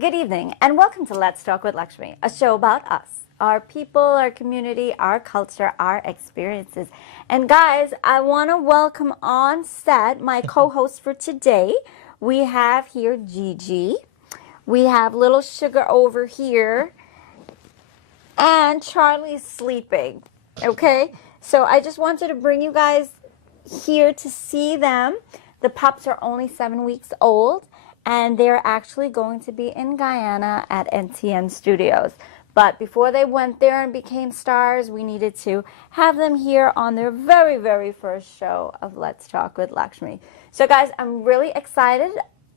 Good evening, and welcome to Let's Talk with Lakshmee, a show about us, our people, our community, our culture, our experiences. And guys, I want to welcome on set my co-host for today. We have here Gigi, we have Little Sugar over here, and Charlie's sleeping, okay? So I just wanted to bring you guys here to see them. The pups are only 7 weeks old, and they're actually going to be in Guyana at NTN Studios. But before they went there and became stars, we needed to have them here on their very, very first show of Let's Talk with Lakshmee. So guys, I'm really excited.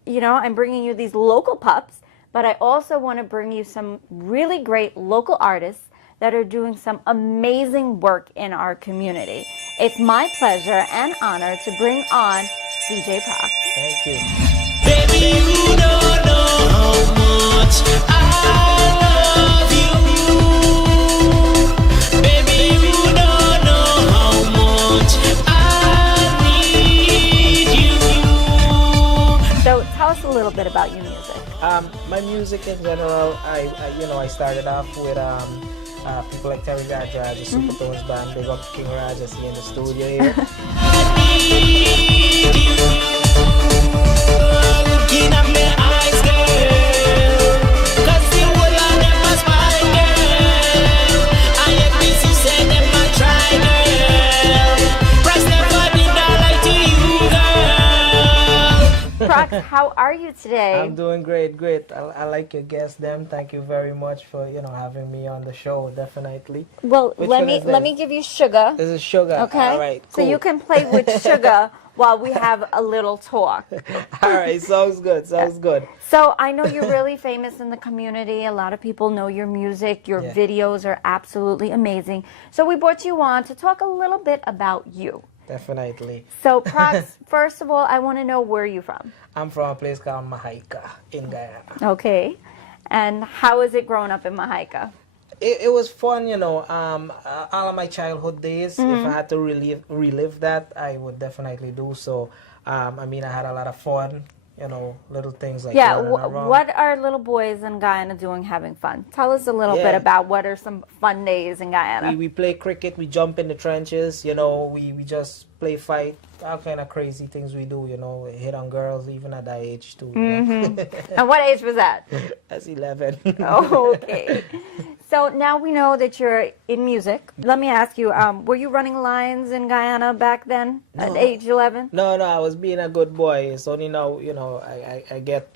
You know, I'm bringing you these local pups, but I also want to bring you some really great local artists that are doing some amazing work in our community. It's my pleasure and honor to bring on DJ Prakz. Thank you. Baby, you don't know how much I love you. Baby, you don't know how much I need you. So tell us a little bit about your music. My music in general, I started off with people like Terry Gardra, the Supertones band. Big up King Raj, I see in the studio here. Looking at my eyes, girl, 'cause you will never smile, girl. I am busy saying them I try, girl. Press never did I lie to you, girl. Prakz, how are you today? I'm doing great. I like your guest, them. Thank you very much for having me on the show. Definitely. Well, Which let one me is this? let me give you Sugar. This is Sugar. Okay. All right. So you can play with Sugar while we have a little talk. All right. Sounds good. Sounds good. So I know you're really famous in the community. A lot of people know your music. Your videos are absolutely amazing. So we brought you on to talk a little bit about you. Definitely. So Prakz, first of all, I want to know where you're from. I'm from a place called Mahaika in Guyana. Okay. And how is it growing up in Mahaika? It was fun, all of my childhood days. If I had to relive that, I would definitely do so. I had a lot of fun, little things like yeah, running around. what are little boys in Guyana doing having fun? Tell us a little bit about what are some fun days in Guyana. We play cricket, we jump in the trenches, we just play fight, all kind of crazy things we do, we hit on girls even at that age too. And what age was that? That's 11. Oh, okay. So now we know that you're in music. Let me ask you, were you running lines in Guyana back then at age 11? No, I was being a good boy. It's only now, I get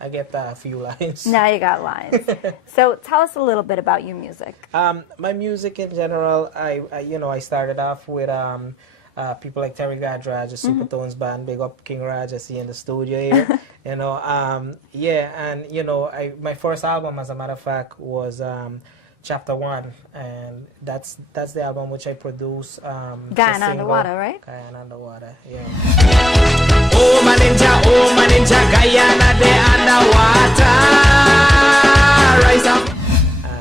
a few lines. Now you got lines. So tell us a little bit about your music. My music in general, I started off with people like Terry Gardra, the Supertones band. Big up King Raj, I see in the studio here. My first album, as a matter of fact, was Chapter 1, and that's the album which I produced. Guyana Underwater, right? Guyana Underwater, yeah. Oh my ninja, Guyana de underwater. Rise up.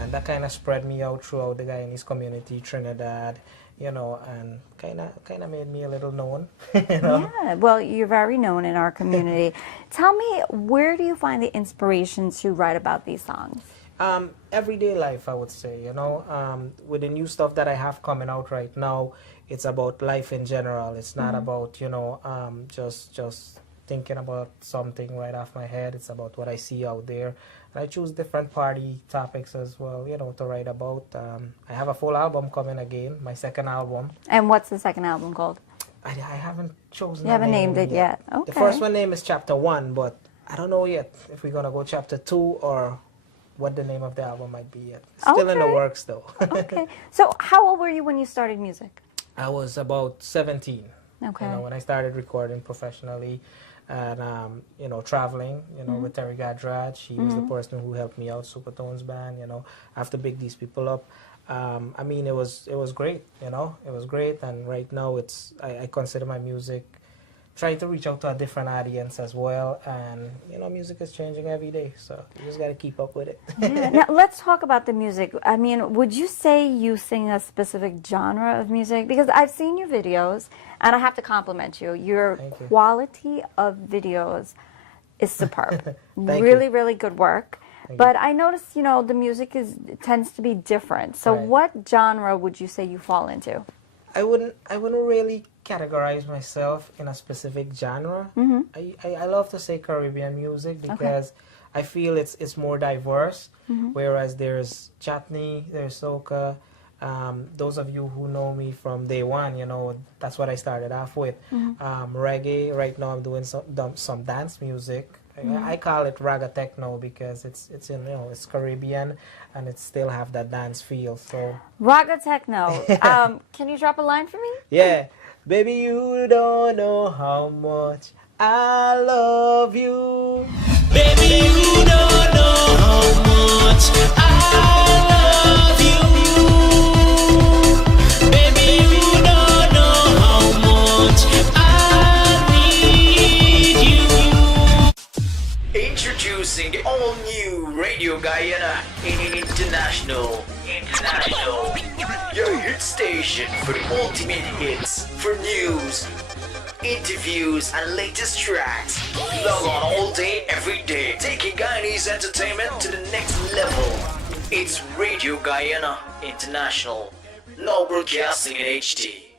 And that kind of spread me out throughout the Guyanese community, Trinidad, and kind of made me a little known. Yeah, well, you're very known in our community. Tell me, where do you find the inspiration to write about these songs? Everyday life, I would say, with the new stuff that I have coming out right now, it's about life in general. It's not about, just thinking about something right off my head. It's about what I see out there. And I choose different party topics as well, to write about. I have a full album coming again, my second album. And what's the second album called? I haven't chosen. You haven't named it yet. Okay. The first one name is Chapter 1, but I don't know yet if we're going to go Chapter 2 or what the name of the album might be yet. Still in the works, though. Okay. So how old were you when you started music? I was about 17. Okay. When I started recording professionally and, traveling, with Terry Gardra. She was the person who helped me out, Supertones band, I have to big these people up. It was great, it was great. And right now I consider my music trying to reach out to a different audience as well, and music is changing every day, so you just got to keep up with it. Yeah. Now let's talk about the music. Would you say you sing a specific genre of music? Because I've seen your videos, and I have to compliment you. Your quality of videos is superb. Really, really good work. But I noticed, the music tends to be different. So Right. what genre would you say you fall into? I wouldn't really categorize myself in a specific genre. I love to say Caribbean music because I feel it's more diverse. Whereas there's chutney, there's soca. Those of you who know me from day one, that's what I started off with. Reggae. Right now, I'm doing some dance music. I call it raga techno because it's it's Caribbean and it still have that dance feel. So Raga techno. Can you drop a line for me? yeah, baby, you don't know how much I love you. Baby, you don't know how much I love you. Baby, you don't know how much I need you. Introducing the all-new Radio Guyana International. Your hit station for the ultimate hits, for news, interviews, and latest tracks. Log on all day, every day, taking Guyanese entertainment to the next level. It's Radio Guyana International. Now broadcasting in HD.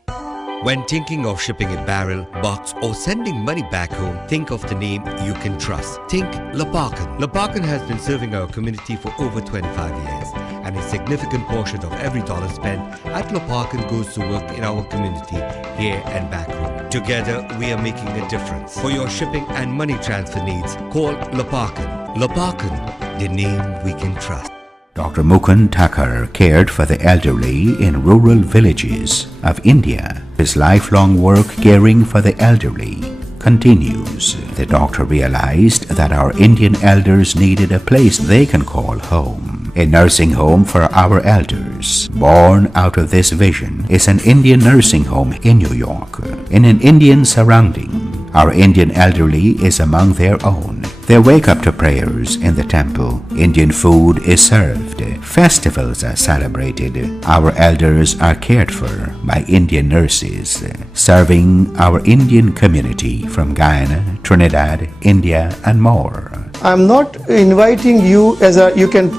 When thinking of shipping a barrel, box, or sending money back home, think of the name you can trust. Think Laparkan. Laparkan has been serving our community for over 25 years, and a significant portion of every dollar spent at Laparkan goes to work in our community here and back home. Together, we are making a difference. For your shipping and money transfer needs, call Laparkan. Laparkan, the name we can trust. Dr. Mukund Thakur cared for the elderly in rural villages of India. His lifelong work caring for the elderly continues. The doctor realized that our Indian elders needed a place they can call home. A nursing home for our elders. Born out of this vision is an Indian nursing home in New York. In an Indian surrounding, our Indian elderly is among their own. They wake up to prayers in the temple. Indian food is served. Festivals are celebrated. Our elders are cared for by Indian nurses, serving our Indian community from Guyana, Trinidad, India, and more. I'm not inviting you as you can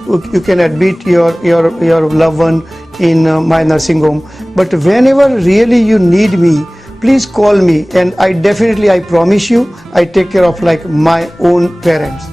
admit your loved one in my nursing home, but whenever really you need me, please call me, and I promise you, I take care of like my own parents.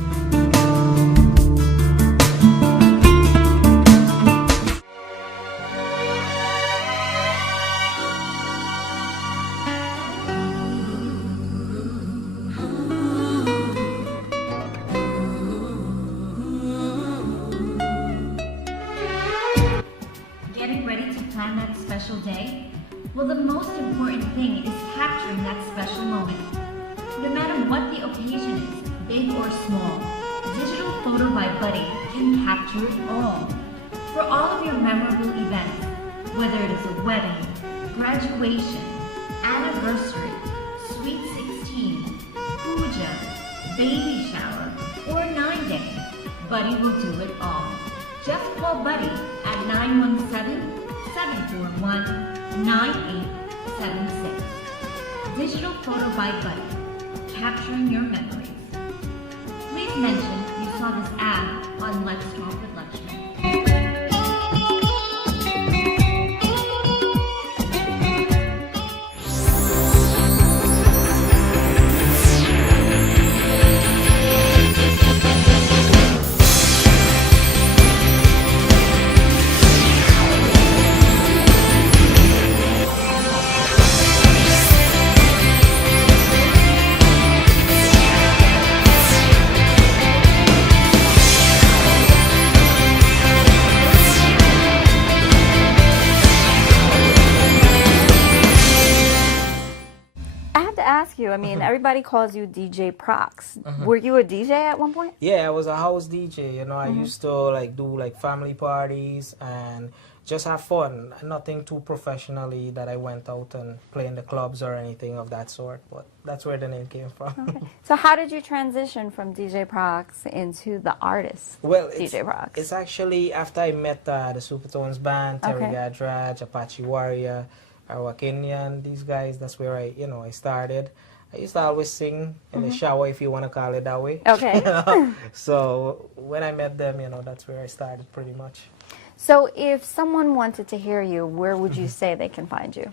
Getting ready to plan that special day? Well, the most important thing is capturing that special moment. No matter what the occasion is, big or small, Digital Photo by Buddy can capture it all. For all of your memorable events, whether it is a wedding, graduation, anniversary, sweet 16, puja, baby shower, or 9-day, Buddy will do it all. Just call Buddy at 917-741-9876. Digital Photo by Buddy, capturing your memories. Please mention you saw this ad on Let's Talk with Lakshmee. I mean, everybody calls you DJ Prakz. Were you a DJ at one point? Yeah, I was a house DJ. I used to do family parties and just have fun. Nothing too professionally that I went out and play in the clubs or anything of that sort. But that's where the name came from. Okay. So how did you transition from DJ Prakz into the artist? Well, DJ Prakz. It's actually after I met the Supertones band, Terry Gadrach, Apache Warrior, Kenyan, these guys. That's where I started. I used to always sing in the shower, if you want to call it that way. Okay. So when I met them, that's where I started pretty much. So if someone wanted to hear you, where would you say they can find you?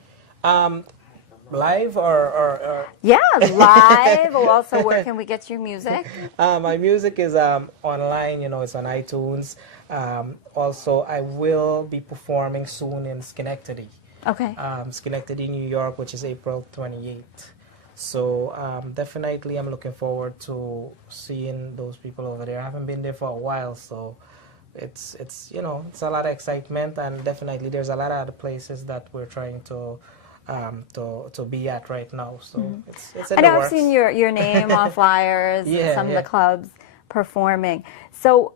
Live or Yeah, live. Also, where can we get your music? my music is online, it's on iTunes. Also, I will be performing soon in Schenectady. Okay. Schenectady, New York, which is April 28th. So definitely I'm looking forward to seeing those people over there. I haven't been there for a while, so it's it's a lot of excitement, and definitely there's a lot of other places that we're trying to be at right now. So it's in I the know I've works. seen your name on flyers in Yeah, some of yeah. the clubs performing. So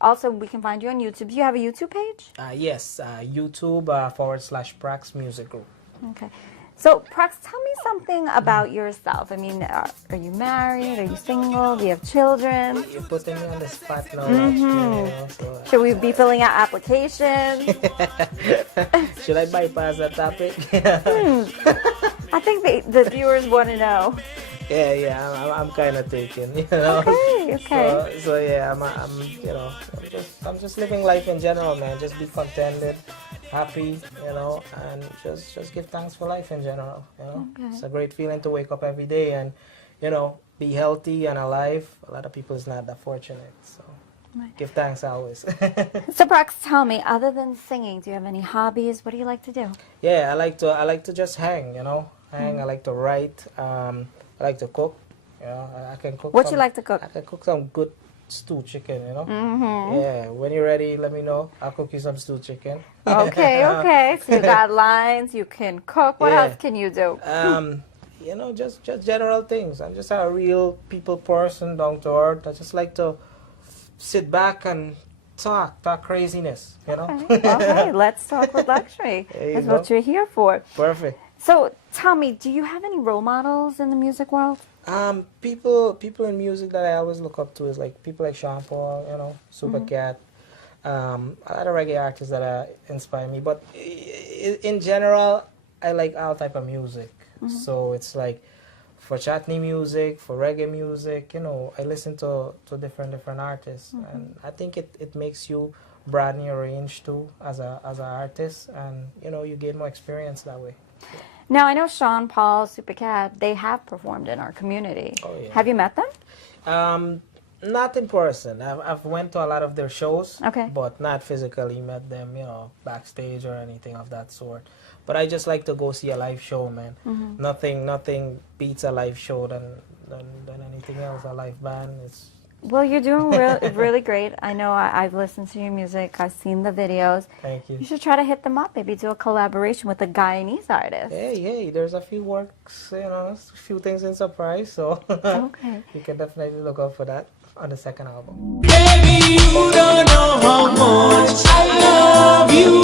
also we can find you on YouTube. Do you have a YouTube page? Yes, YouTube /Prakz Music Group. Okay. So Prakz, tell me something about yourself. I mean, are you married? Are you single? Do you have children? You're putting me on the spot now. So, Should we be filling out applications? should I bypass that topic? I think the viewers want to know. Yeah, I'm kind of taken, Okay. So yeah, I'm just living life in general, man. Just be contented, happy, and just give thanks for life in general, Okay. It's a great feeling to wake up every day and, be healthy and alive. A lot of people is not that fortunate, so give thanks always. So Prakz, tell me, other than singing, do you have any hobbies? What do you like to do? Yeah, I like to just hang, hang. I like to write. I like to cook. I can cook. What you like to cook? I can cook some good stew chicken. Yeah, when you're ready, let me know. I'll cook you some stew chicken. Okay. So you got lines. You can cook. What Yeah. else can you do? Just general things. I'm just a real people person, down to earth. I just like to sit back and talk craziness. Okay, let's talk with Lakshmee. There you That's go. what you're here for. Perfect. So tell me, do you have any role models in the music world? People in music that I always look up to is like people like Sean Paul, Supercat, a lot of reggae artists that inspire me. But in general, I like all type of music. So it's like for chutney music, for reggae music, I listen to different artists, and I think it makes you broaden your range too as an artist, and you gain more experience that way. Now, I know Sean Paul, Supercat, they have performed in our community. Oh, yeah. Have you met them? Not in person. I've went to a lot of their shows, Okay. but not physically met them, backstage or anything of that sort. But I just like to go see a live show, man. Nothing beats a live show than anything else. A live band. Well, you're doing really great. I know I've listened to your music. I've seen the videos. Thank you. You should try to hit them up. Maybe do a collaboration with a Guyanese artist. Hey, there's a few works, a few things in surprise, so Okay. you can definitely look out for that on the second album. Baby, you don't know how much I love you.